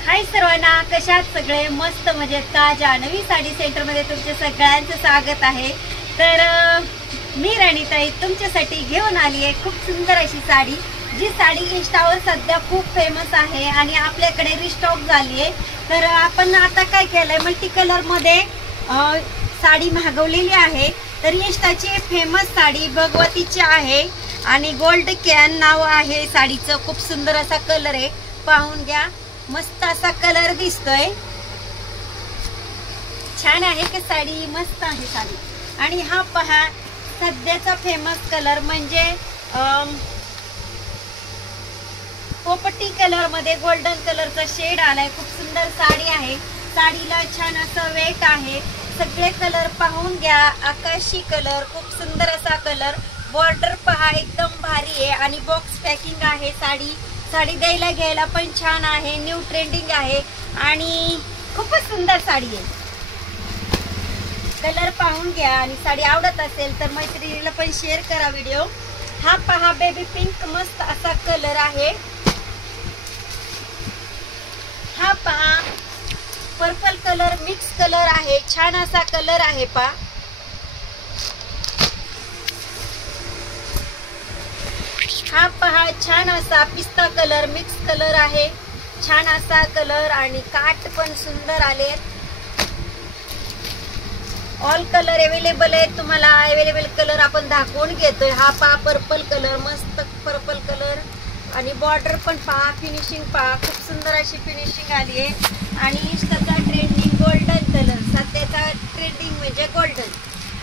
हाय सर्वांना, कशात सगळे मस्त मजेत का? जान्हवी साडी सेंटर मध्ये तुमचे सगळ्यांचं स्वागत आहे। तर मी राणीताई तुमच्यासाठी घेऊन आली आहे खूप सुंदर अशी साडी, जी साडी इंस्टावर सध्या खूप फेमस आहे आणि आपल्याकडे रिस्टॉक झाली आहे। तर आपण आता काय केलंय, मल्टी कलर मध्ये साडी मागवलेली आहे। तर इंस्टाची फेमस साडी भगवतीची आहे आणि गोल्ड कॅन नाव आहे साडीचं। खूप सुंदर असा कलर आहे, पाहून घ्या। मस्त असा कलर दिसतोय, छान आहे की साडी, मस्त आहे साडी। आणि हा पहा सध्याचा फेमस कलर म्हणजे पोपटी कलर मध्ये गोल्डन कलरचा शेड आलाय। खूप सुंदर साडी आहे, साडीला छान असं वेट आहे। सगळे कलर पाहून घ्या, आकाशी कलर, खूप सुंदर असा कलर। बॉर्डर पहा एकदम भारी आहे आणि बॉक्स पॅकिंग आहे। साडी द्यायला घ्यायला पण छान आहे, न्यू ट्रेंडिंग आहे आणि खूपच सुंदर साडी आहे। कलर पाहून घ्या आणि साडी आवडत असेल तर मैत्रिणीला पण शेअर करा व्हिडिओ। हा पहा बेबी पिंक मस्त असा कलर आहे। हा पहा पर्पल कलर मिक्स कलर आहे, छान असा कलर आहे पहा। हा पहा छान असा पिस्ता कलर मिक्स कलर आहे, छान असा कलर आणि काट पण सुंदर आले। ऑल कलर अवेलेबल आहे, तुम्हाला अवेलेबल कलर आपण दाखवून घेतोय। हा पहा पर्पल कलर, मस्त पर्पल कलर आणि बॉर्डर पण पहा, फिनिशिंग पहा, खूप सुंदर अशी फिनिशिंग आली आहे। आणि इंस्टाचा ट्रेंडिंग गोल्डन कलर, सध्याचा ट्रेंडिंग म्हणजे गोल्डन,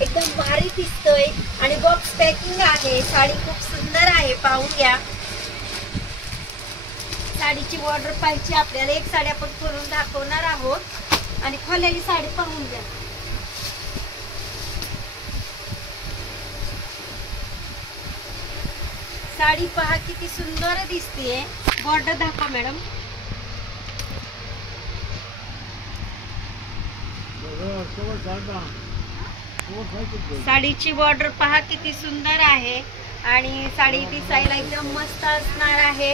एकदम भारी दिसतोय आणि बॉक्स पॅकिंग आहे। साडी खूप सुंदर आहे, पाहून घ्या। साडीची बॉर्डर पाहिजे आपल्याला, एक साडी आपण खोलून दाखवणार आहोत आणि खोललेली साडी पाहून घ्या। साडी पहा किती सुंदर दिसते, बॉर्डर दाखवा मॅडम। साडीची बॉर्डर पहा किती सुंदर आहे आणि साडी दिसायला एकदम मस्त असणार आहे।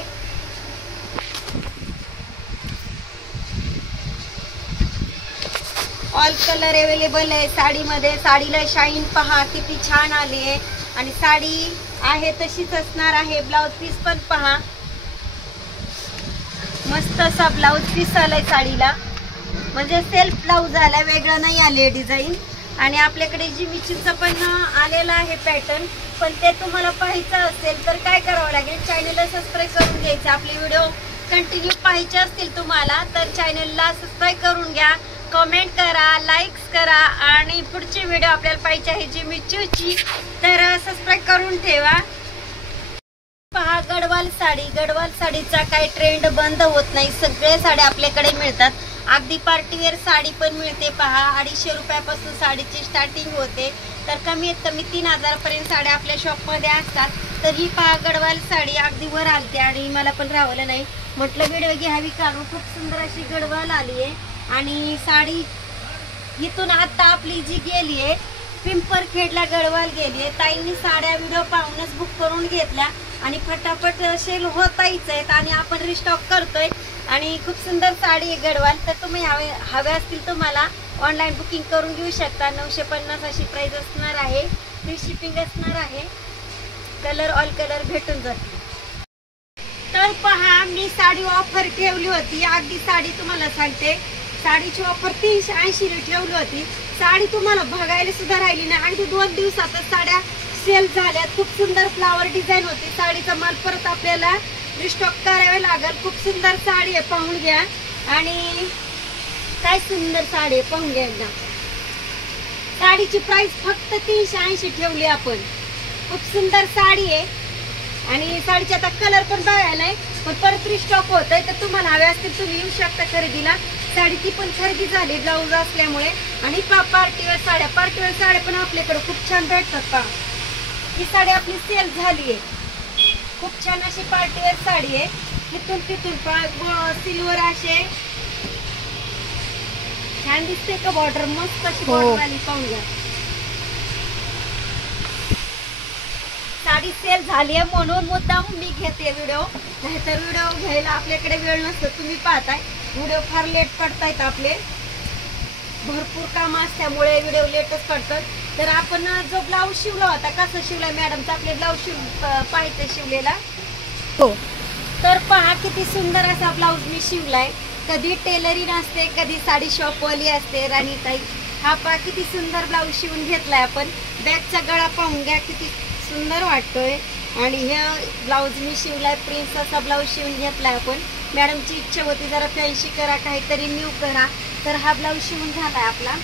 ऑल कलर अवेलेबल आहे साडीमध्ये। साडीला शाईन पहा किती छान आली आहे आणि साडी आहे तशीच असणार आहे। ब्लाउज पीस पण पहा, मस्त असा ब्लाउज पीस आलाय साडीला, म्हणजे सेल्फ ब्लाउज आलाय, वेगळं नाही आले डिझाईन। आणि आपल्याकडे जी मिशीचं पण आलेला आहे पॅटर्न, पण ते तुम्हाला पाहायचं असेल तर काय करावं लागेल, चॅनलला सबस्क्राईब करून घ्यायचं। आपले व्हिडिओ कंटिन्यू पाहायचे असतील तुम्हाला तर चॅनलला सबस्क्राईब करून घ्या, कमेंट करा, लाईक्स करा आणि पुढची व्हिडिओ आपल्याला पाहिजे आहे जी मिशूची, तर सबस्क्राईब करून ठेवा। पहा गडवाल साडी, गडवाल साडीचा काही ट्रेंड बंद होत नाही, सगळे साड्या आपल्याकडे मिळतात। अगदी पार्टीवेअर साडी पण मिळते पहा, 250 रुपयापासून साडीची स्टार्टिंग होते, तर कमीत कमी 3000 पर्यंत साड्या आपल्या शॉपमध्ये असतात। तर ही पहा गडवाल साडी अगदी वर आलते आणि मला पण राहिलं नाही, म्हटलं व्हिडिओ घ्यावी कारण खूप सुंदर अशी गडवाल आली आहे। आणि साडी इथून आता आपली जी गेली आहे पिंपरखेडला गडवाल गेली आहे। ताईंनी साड्या व्हिडिओ पाहूनच बुक करून घेतल्या आणि फटाफट सेल होताच आहेत आणि आपण रिस्टॉक करतोय आणि खूप सुंदर साडी आहे गडवाल। तर तुम्ही हवे असतील तुम्हाला ऑनलाईन बुकिंग करून घेऊ शकता। 950 अशी प्राइस असणार आहे, फ्री शिपिंग असणार आहे। कलर ऑल कलर भेटून जातील। तर पहा मी साडी ऑफर ठेवली होती, अगदी साडी तुम्हाला सांगते, साडीची ऑफर 380 ठेवली होती। साडी तुम्हाला बघायला सुद्धा राहिली नाही, अगदी 2 दिवसातच साड्या सेल झाल्या। खूप सुंदर फ्लावर डिझाईन होती, साडीचा माल परत आपल्याला रिस्टॉक करावे लागेल। खूप सुंदर साडी आहे, पाहून घ्या आणि काय सुंदर साडी आहे, पाहून घ्या एकदा। साडीची प्राइस फक्त 380 ठेवली आपण, खूप सुंदर साडी आहे आणि साडीचा आता कलर पण बघायला आहे, पण परत रिस्टॉक होतंय, तर तुम्हाला हवे असतील तुम्ही येऊ शकता खरेदीला। साडीची पण खरेदी झाली ब्लाऊज असल्यामुळे। आणि पार्टीवेअर साड्या पण आपल्याकडे खूप छान भेटतात पहा। ही साडी आपली सेल झाली आहे, खूप छान अशी पार्टीवेअर साडी आहे। इथून तिथून सिल्वर असे छान दिसते का, बॉर्डर मस्त अशी बॉर्डर आली, पाहून घ्या। साडी सेल झाली आहे म्हणून मुद्दाम मी घेते व्हिडिओ, नाहीतर व्हिडिओ घ्यायला आपल्याकडे वेळ नसतो, तुम्ही पाहताय। व्हिडिओ फार लेट पडतायत आपले, भरपूर काम असल्यामुळे व्हिडिओ लेटच पडतात. तर आपण जो ब्लाऊज शिवला होता, कसा शिवलाय मॅडमचा आपले ब्लाऊज पाहायचं शिवलेला हो. तर पहा किती सुंदर असा ब्लाऊज मी शिवलाय. कधी टेलरिंग असते, कधी साडी शॉपवाली असते राणीताई. हा पहा किती सुंदर ब्लाऊज शिवून घेतलाय आपण. बॅगचा गळा पाहून घ्या किती सुंदर वाटतोय. आणि हे ब्लाऊज मी शिवलाय, प्रिन्स असा ब्लाऊज शिवून घेतलाय आपण. मॅडमची इच्छा होती जरा फॅन्सी करा, काहीतरी न्यू करा, तर हा ब्लाऊज शिवून झालाय आपला.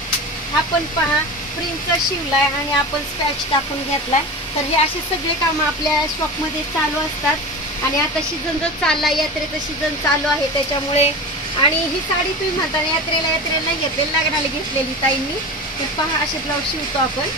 हा पण पहा प्रिन्सचा शिवलाय आणि आपण स्पॅच टाकून घेतलाय. तर हे असे सगळे कामं आपल्या शॉपमध्ये चालू असतात. आणि आता सीझन जर चालला, यात्रेचं सीझन चालू आहे त्याच्यामुळे. आणि ही साडी तुम्ही म्हणता यात्रेला नाही घेतलेली, लग्नाला घेतलेली ताईंनी. तर पहा असे ब्लाऊज शिवतो आपण.